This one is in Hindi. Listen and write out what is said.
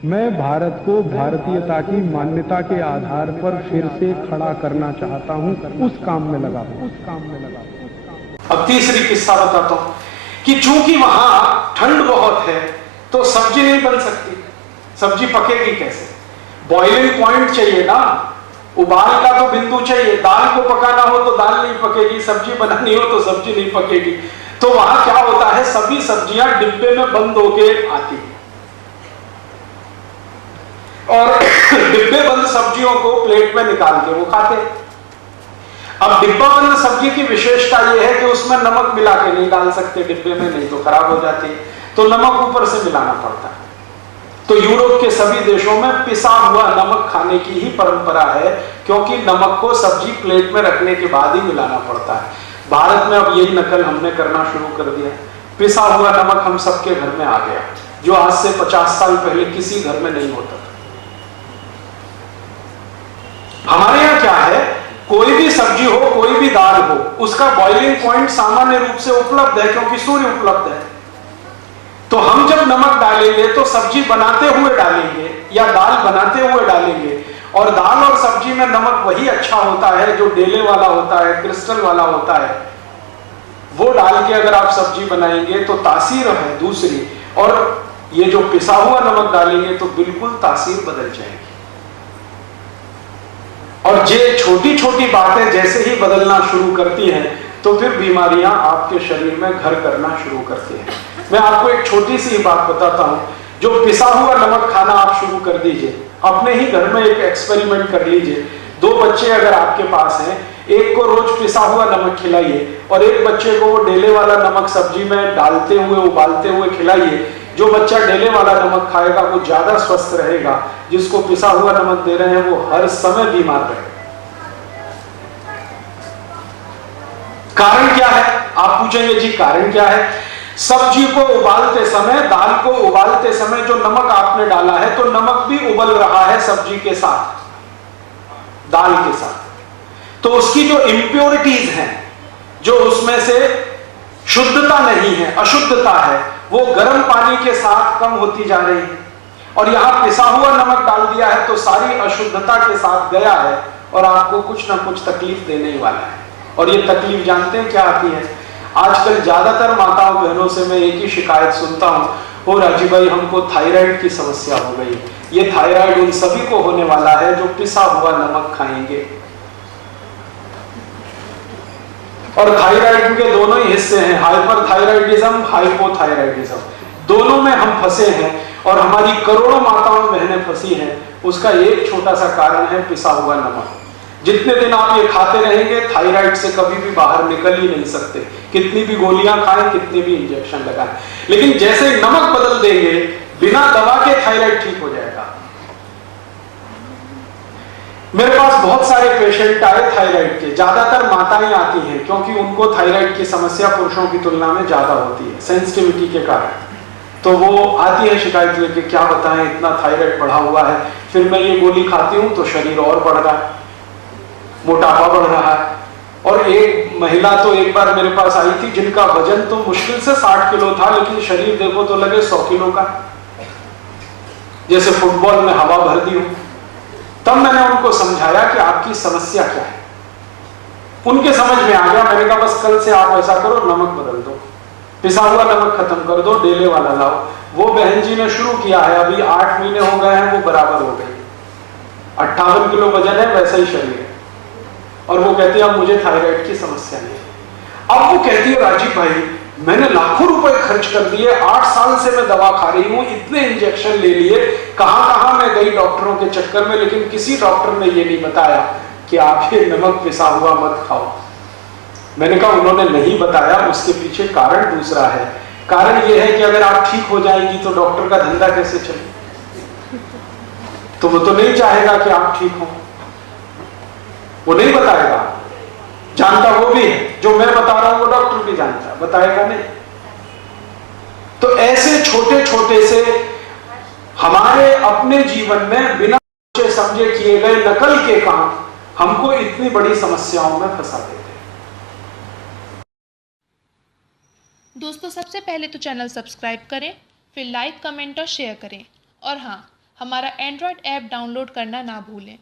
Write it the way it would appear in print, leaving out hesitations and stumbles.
मैं भारत को भारतीयता की मान्यता के आधार पर फिर से खड़ा करना चाहता हूं, उस काम में लगा हूं। अब तीसरी किस्सा बताता हूं कि चूंकि वहां ठंड बहुत है तो सब्जी नहीं बन सकती। सब्जी पकेगी कैसे? बॉइलिंग पॉइंट चाहिए ना, उबाल का तो बिंदु चाहिए। दाल को पकाना हो तो दाल नहीं पकेगी, सब्जी बनानी हो तो सब्जी नहीं पकेगी। तो वहां क्या होता है, सभी सब्जियां डिब्बे में बंद होके आती है और डिब्बे बंद सब्जियों को प्लेट में निकाल के वो खाते हैं। अब डिब्बा बंद सब्जी की विशेषता यह है कि उसमें नमक मिला के नहीं डाल सकते डिब्बे में, नहीं तो खराब हो जाती है, तो नमक ऊपर से मिलाना पड़ता है। तो यूरोप के सभी देशों में पिसा हुआ नमक खाने की ही परंपरा है, क्योंकि नमक को सब्जी प्लेट में रखने के बाद ही मिलाना पड़ता है। भारत में अब यही नकल हमने करना शुरू कर दिया। पिसा हुआ नमक हम सबके घर में आ गया, जो आज से 50 साल पहले किसी घर में नहीं होता था। हमारे यहां क्या है, कोई भी सब्जी हो, कोई भी दाल हो, उसका बॉइलिंग पॉइंट सामान्य रूप से उपलब्ध है, क्योंकि सूर्य उपलब्ध है। तो हम जब नमक डालेंगे तो सब्जी बनाते हुए डालेंगे या दाल बनाते हुए डालेंगे, और दाल और सब्जी में नमक वही अच्छा होता है जो डेले वाला होता है, क्रिस्टल वाला होता है। वो डाल के अगर आप सब्जी बनाएंगे तो तासीर है दूसरी, और ये जो पिसा हुआ नमक डालेंगे तो बिल्कुल तासीर बदल जाएगी। और ये छोटी छोटी बातें जैसे ही बदलना शुरू करती हैं तो फिर बीमारियां आपके शरीर में घर करना शुरू करती हैं। मैं आपको एक छोटी सी बात बताता हूं, जो पिसा हुआ नमक खाना आप शुरू कर दीजिए, अपने ही घर में एक एक्सपेरिमेंट कर लीजिए। 2 बच्चे अगर आपके पास हैं, एक को रोज पिसा हुआ नमक खिलाइए और एक बच्चे को वो डेले वाला नमक सब्जी में डालते हुए उबालते हुए खिलाइए। जो बच्चा डेले वाला नमक खाएगा वो ज्यादा स्वस्थ रहेगा, जिसको पिसा हुआ नमक दे रहे हैं वो हर समय बीमार रहेगा। कारण क्या है? आप पूछेंगे जी कारण क्या है? सब्जी को उबालते समय, दाल को उबालते समय जो नमक आपने डाला है, तो नमक भी उबल रहा है सब्जी के साथ, दाल के साथ। तो उसकी जो इंप्योरिटीज हैं, जो उसमें से शुद्धता नहीं है, अशुद्धता है, वो गर्म पानी के साथ कम होती जा रही है। और यहां पिसा हुआ नमक डाल दिया है तो सारी अशुद्धता के साथ गया है और आपको कुछ ना कुछ तकलीफ देने ही वाला है। और ये तकलीफ जानते हैं क्या आती है? आजकल ज्यादातर माताओं बहनों से मैं एक ही शिकायत सुनता हूं, ओ राजीव भाई हमको थायराइड की समस्या हो गई। ये थायराइड उन सभी को होने वाला है जो पिसा हुआ नमक खाएंगे। और थायराइड के दोनों ही हिस्से हैं, हाइपरथायराइडिज्म, हाइपोथायराइडिज्म, दोनों में हम फंसे हैं और हमारी करोड़ों माताओं बहनें फंसी हैं। उसका एक छोटा सा कारण है पिसा हुआ नमक। जितने दिन आप ये खाते रहेंगे, थायराइड से कभी भी बाहर निकल ही नहीं सकते, कितनी भी गोलियां खाएं, कितने भी इंजेक्शन लगाएं। लेकिन जैसे नमक बदल देंगे, बिना दवा के थायराइड ठीक हो जाएगा। मेरे पास बहुत सारे पेशेंट आए थायराइड के, ज्यादातर माताएं आती हैं, क्योंकि उनको थायराइड की समस्या पुरुषों की तुलना में ज्यादा होती है सेंसिटिविटी के कारण। तो वो आती है शिकायत लेके, क्या बताएं इतना थायराइड बढ़ा हुआ है, फिर मैं ये गोली खाती हूं तो शरीर और बढ़ रहा है, मोटापा बढ़ रहा है। और एक महिला तो एक बार मेरे पास आई थी जिनका वजन तो मुश्किल से 60 किलो था, लेकिन शरीर देखो तो लगे 100 किलो का, जैसे फुटबॉल में हवा भर दी हो। तब मैंने उनको समझाया कि आपकी समस्या क्या है। उनके समझ में आ गया। मैंने कहा बस कल से आप ऐसा करो, नमक बदल दो, पिसा हुआ नमक खत्म कर दो, डेले वाला लाओ। वो बहन जी ने शुरू किया है, अभी 8 महीने हो गए हैं, वो बराबर हो गई। 58 किलो वजन है, वैसा ही शरीर है। और वो कहती है अब मुझे थायराइड की समस्या नहीं है। अब वो कहती है राजीव भाई मैंने लाखों रुपए खर्च कर दिए, 8 साल से मैं दवा खा रही हूं, इतने इंजेक्शन ले लिए, कहां मैं गई डॉक्टरों के चक्कर में, लेकिन किसी डॉक्टर ने ये नहीं बताया कि आप ये नमक पिसा हुआ मत खाओ। मैंने कहा उन्होंने नहीं बताया, उसके पीछे कारण दूसरा है। कारण ये है कि अगर आप ठीक हो जाएंगी तो डॉक्टर का धंधा कैसे चले? तो वो तो नहीं चाहेगा कि आप ठीक हो, वो नहीं बताएगा। जानता वो भी है, जो मैं बता रहा हूं वो डॉक्टर भी जानता है, बताएगा नहीं। तो ऐसे छोटे छोटे से हमारे अपने जीवन में बिना सोचे समझे किए गए नकल के काम हमको इतनी बड़ी समस्याओं में फंसा देते हैं। दोस्तों सबसे पहले तो चैनल सब्सक्राइब करें, फिर लाइक, कमेंट और शेयर करें। और हाँ, हमारा एंड्रॉयड ऐप डाउनलोड करना ना भूलें।